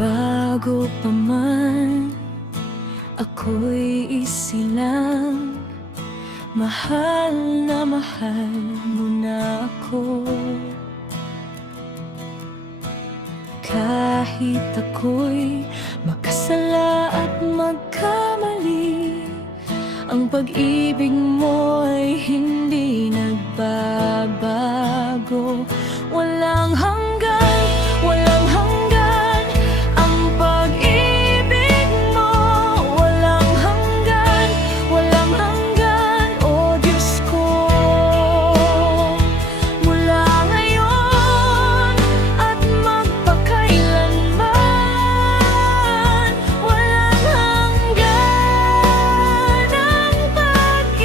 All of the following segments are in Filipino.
Bago pa man ako'y isilang, mahal na mahal mo na ako. Kahit ako'y makasala at magkamali, ang pag-ibig mo ay hindi nagbabago. Walang hanggan, walang hanggan ang pag-ibig mo. Walang hanggan, walang hanggan, oh Diyos ko. Mula ngayon at magpakailanman, walang hanggan ang pag-ibig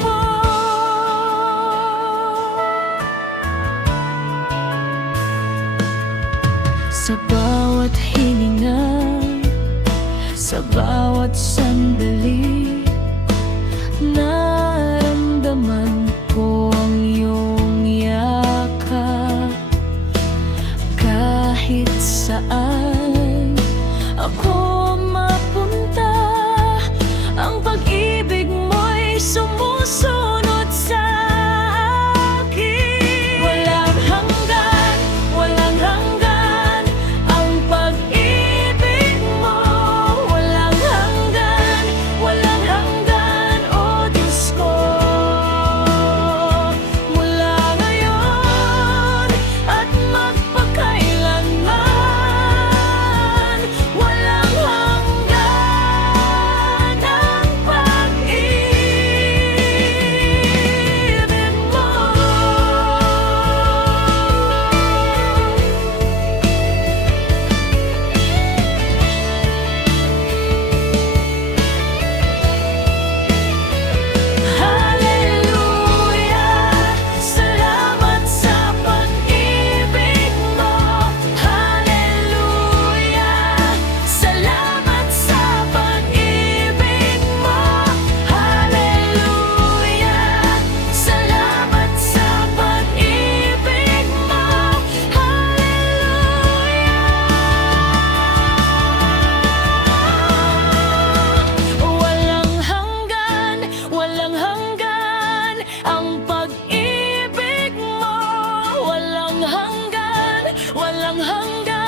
mo. Sa bawat hininga, sa bawat sandali, naramdaman ko ang iyong yakap. Kahit saan ako mapunta, ang pag-ibig mo'y sumusunod sa akin. Walang hanggan, walang hanggan ang pag-ibig mo. Walang hanggan, walang hanggan, oh Diyos ko. Mula ngayon at magpakailanman, walang hanggan ang pag-ibig mo. Hallelujah, salamat sa pag-ibig mo. Hallelujah, salamat sa pag-ibig mo. Hallelujah, salamat sa pag-ibig mo. Walang hanggan, walang hanggan ang pag-ibig mo. Walang hanggan, walang hanggan